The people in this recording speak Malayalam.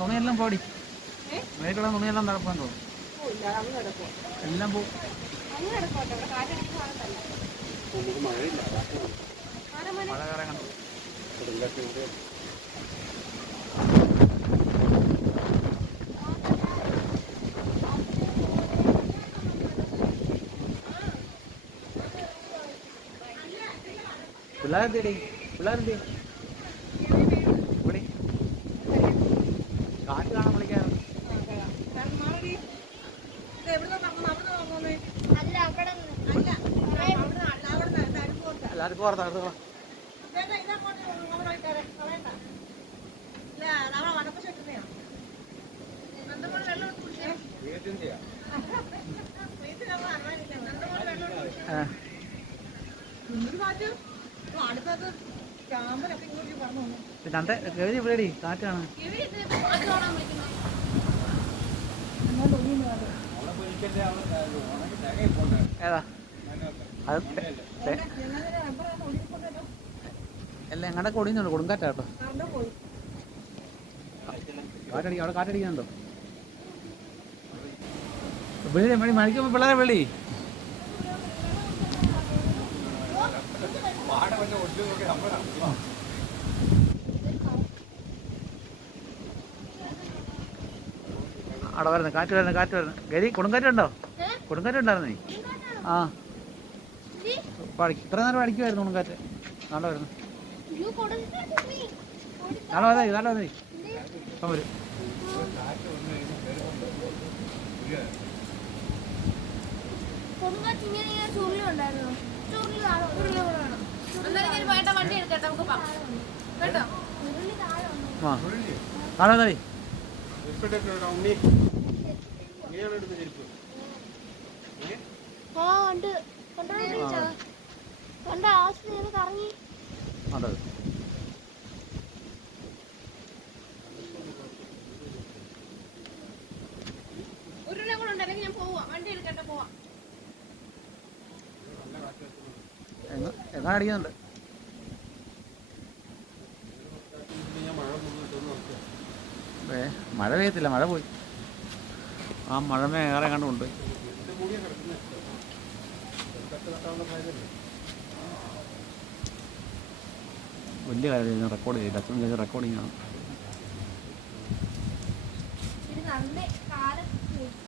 തുണിയെല്ലാം പോടി മേലുള്ള തുണിയെല്ലാം തടപ്പാൻ തോന്നും. എല്ലാം പോ അങ്ങ് കിടക്കുവാട്ടെ, ഇവിടെ കാറ്റടിക്കുന്ന ഭാഗത്തല്ല. ആരാ മോനെ? മഴ കയറാൻ കണ്ടു പിള്ളേരെന്തേടി പിള്ളേരെന്തേ ഇവിടെ കാറ്റ് കാണാൻ വിളിക്കാറ് ആ, കൊള്ളാം. കാരണം മാറടി. ഇത് എവിടുന്നാ വന്നത്? അവിടുന്നാ വന്നോന്നേ? അല്ല അവിടെ നിന്ന് അല്ല, അവിടുന്ന് അല്ല, അവിടുന്ന് ഇത് അടുത്തോട്ടാ. എല്ലാവർക്കും ഓർത്താ ഇവിടെടി കാറ്റാണ്. ഏതാ? അത് തെ- ഞങ്ങളുടെ കൊടിയുന്നുണ്ട് കൊടുങ്കാറ്റാ കേട്ടോ. കറണ്ട് പോയി. കാറ്റടിക്കാം അവിടെ കാറ്റടിക്കുന്നുണ്ടോ? വിളി മണി മണിക്കുമ്പോ പിള്ളേരെ വിളി. അവിടെ വരുന്നു കാറ്റ് വരുന്നു കാറ്റ് വരുന്നു. ഗരി കൊടുങ്കാറ്റുണ്ടോ കൊടുങ്കാറ്റുണ്ടായിരുന്നു നീ? ആ. പഠിക്കും പഠി- ഇത്ര നേരം അടിക്കുമായിരുന്നു കൊടുങ്കാറ്റ്. നാളെ വരുന്നു. നാളെ വന്നേ നാളെ വന്നേ. ഇപ്പം വരും. കൊടുങ്കാറ്റ് ഇങ്ങനെ ചുരുളുണ്ടായിരുന്നു ചുരുളി താഴെ ചുരുളി ഇവിടെ ഞാൻ വേണ്ട വണ്ടി എടുക്കട്ടെ നമുക്ക് പോവാം കേട്ടോ? ചുരുളി താഴെ വന്നു ആ നാളെ വന്നേ ആ. ഉണ്ട് കണ്ടോ കണ്ട ആശുപത്രി കറങ്ങി. അതെ ഒരു കൂടെ ഉണ്ട്. അല്ലെങ്കിൽ ഞാൻ പോവാം. വണ്ടി എടുക്കട്ടെ പോവാം. അടിക്കുന്നുണ്ട്. ഏ മഴ പെയ്യത്തില്ല മഴ പോയി. ആ മഴമേ ഏറെ കണ്ട് കൊണ്ടുപോയി വലിയ കാര്യം റെക്കോർഡ് ചെയ്തില്ല അച്ഛൻ റെക്കോർഡിങ് ആണ്.